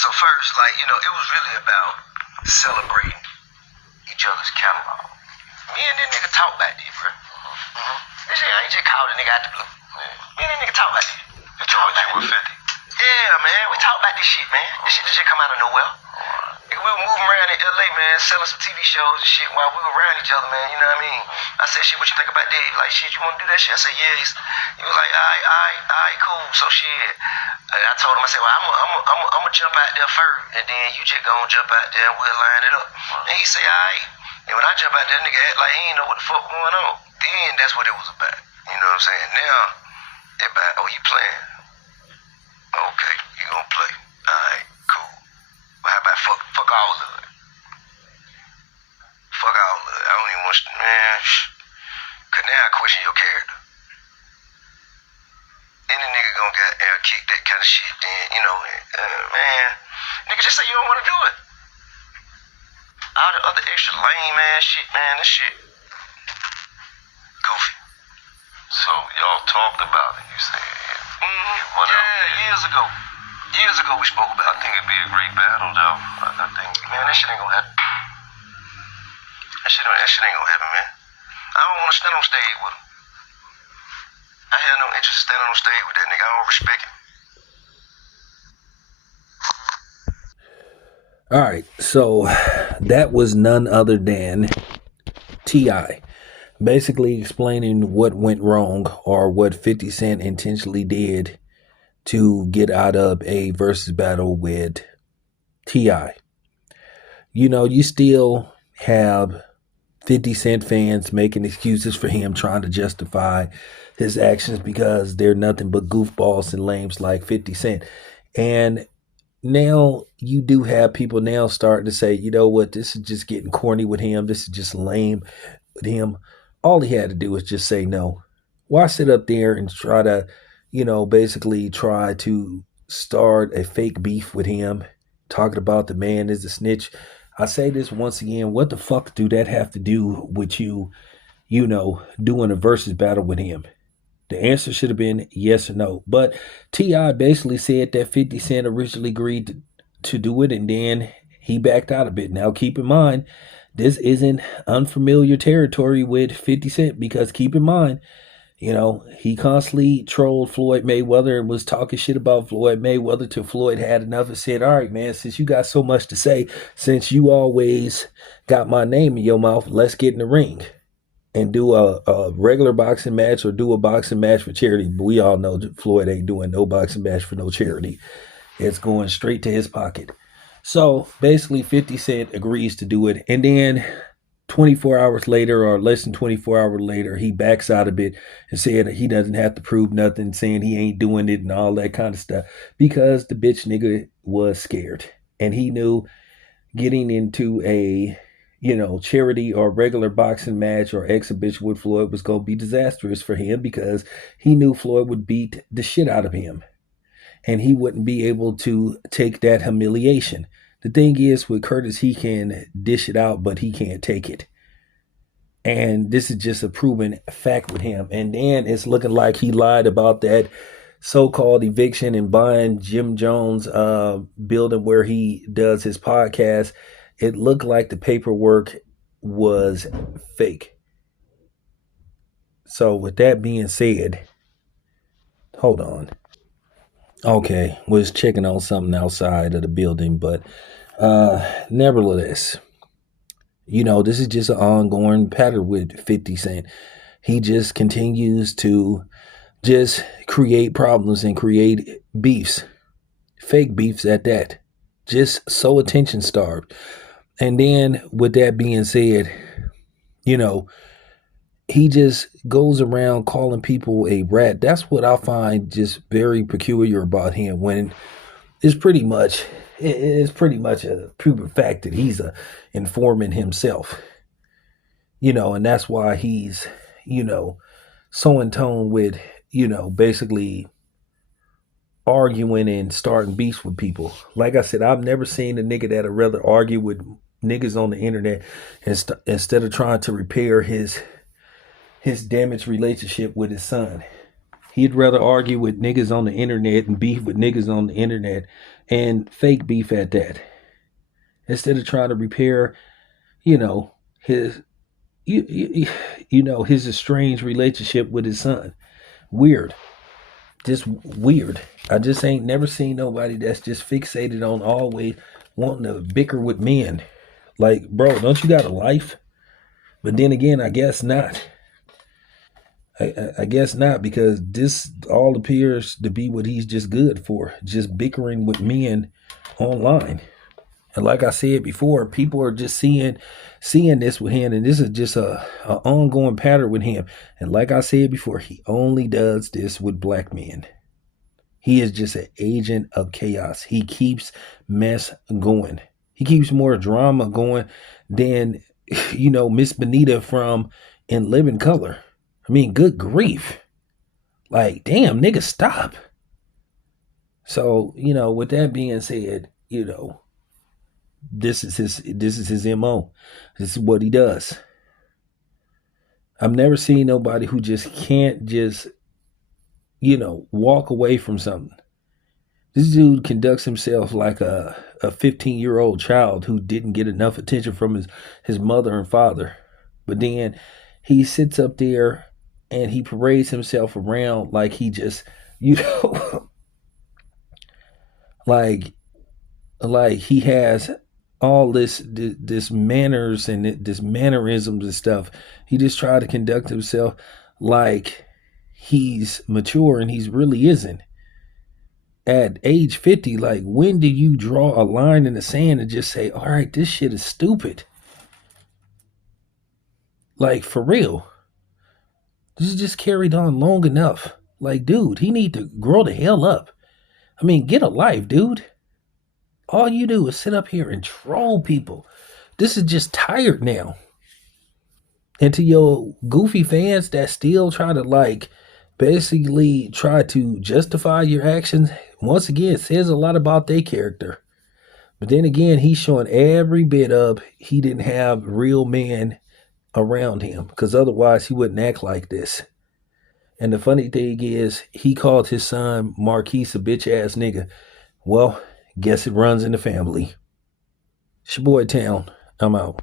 So first, like, you know, it was really about celebrating each other's catalog. Me and that nigga talk about this, bro. This shit, I ain't just called a nigga out the blue. Me and that nigga talk about this. You told me you were 50. Yeah, man, we talk about this shit, man. This shit come out of nowhere. We were moving around in LA, man, selling some TV shows and shit while we were around each other, man. You know what I mean? I said, shit, what you think about that? He like, shit, you want to do that shit? I said, yeah. He was like, all right, cool. So shit, I told him, I said, well, I'm gonna jump out there first, and then you just gonna jump out there and we'll line it up. And he said, all right. And when I jump out there, nigga act like he ain't know what the fuck going on. Then that's what it was about. You know what I'm saying? Now, it's about, oh, you playing? Okay, you gonna play. All right, cool. But how about fuck all of it? Fuck all of it. I don't even want you, man. Cause now I question your character. Any nigga gonna get kick that kind of shit, then, you know, man. Nigga, just say you don't wanna do it. All the other extra lame ass shit, man, this shit goofy. So y'all talked about it, you said. Yeah, years ago. Years ago we spoke about it. I think it'd be a great battle, though. I think, man, that shit ain't gonna happen. That shit ain't gonna happen, man. I don't wanna stand on stage with him. I have no interest in standing on stage with that nigga. I don't respect him. All right, so that was none other than T.I. basically explaining what went wrong or what 50 Cent intentionally did to get out of a versus battle with T.I. You know, you still have 50 Cent fans making excuses for him, trying to justify his actions because they're nothing but goofballs and lames like 50 Cent. And now you do have people now starting to say, you know what, this is just getting corny with him. This is just lame with him. All he had to do was just say no. Why sit up there and try to, you know, basically try to start a fake beef with him, talking about the man is a snitch? I say this once again, what the fuck do that have to do with you, you know, doing a versus battle with him? The answer should have been yes or no. But T.I. basically said that 50 Cent originally agreed to do it, and then he backed out a bit. Now, keep in mind, this isn't unfamiliar territory with 50 Cent, because keep in mind, you know, he constantly trolled Floyd Mayweather and was talking shit about Floyd Mayweather till Floyd had enough and said, all right, man, since you got so much to say, since you always got my name in your mouth, let's get in the ring and do a regular boxing match or do a boxing match for charity. But we all know that Floyd ain't doing no boxing match for no charity. It's going straight to his pocket. So basically 50 Cent agrees to do it. And then 24 hours later, or less than 24 hours later, he backs out a bit and said he doesn't have to prove nothing, saying he ain't doing it and all that kind of stuff, because the bitch nigga was scared. And he knew getting into a, you know, charity or regular boxing match or exhibition with Floyd was going to be disastrous for him, because he knew Floyd would beat the shit out of him and he wouldn't be able to take that humiliation. The thing is, with Curtis, he can dish it out, but he can't take it. And this is just a proven fact with him. And then it's looking like he lied about that so-called eviction and buying Jim Jones' building where he does his podcast. It looked like the paperwork was fake. So with that being said, hold on. Okay, was checking on something outside of the building, but nevertheless, you know, this is just an ongoing pattern with 50 Cent. He just continues to just create problems and create beefs, fake beefs at that, just so attention starved. And then with that being said, you know, he just goes around calling people a rat. That's what I find just very peculiar about him, when it's pretty much a proven fact that he's a informant himself, you know, and that's why he's, you know, so in tone with, you know, basically arguing and starting beefs with people. Like I said, I've never seen a nigga that'd rather argue with niggas on the internet instead of trying to repair his damaged relationship with his son. He'd rather argue with niggas on the internet and beef with niggas on the internet and fake beef at that instead of trying to repair, you know, his his estranged relationship with his son. Weird, just weird. I just ain't never seen nobody that's just fixated on always wanting to bicker with men. Like, bro, don't you got a life? But then again, I guess not. I guess not, because this all appears to be what he's just good for, just bickering with men online. And like I said before, people are just seeing this with him, and this is just a ongoing pattern with him. And like I said before, he only does this with black men. He is just an agent of chaos. He keeps mess going. He keeps more drama going than Miss Benita from In Living Color. I mean, good grief. Like, damn, nigga, stop. So, with that being said, this is his MO. This is what he does. I've never seen nobody who just can't just, walk away from something. This dude conducts himself like a 15-year-old child who didn't get enough attention from his mother and father. But then he sits up there and he parades himself around like he just, like he has all this manners and this mannerisms and stuff. He just tried to conduct himself like he's mature, and he's really isn't. At age 50, like, when do you draw a line in the sand and just say, all right, this shit is stupid? Like, for real. This is just carried on long enough. Like, dude, he need to grow the hell up. I mean, get a life, dude. All you do is sit up here and troll people. This is just tired now. And to your goofy fans that still try to basically try to justify your actions, once again, it says a lot about their character. But then again, he's showing every bit of he didn't have real men around him, because otherwise he wouldn't act like this. And the funny thing is, he called his son Marquise a bitch ass nigga. Well, guess it runs in the family. It's your boy Town. I'm out.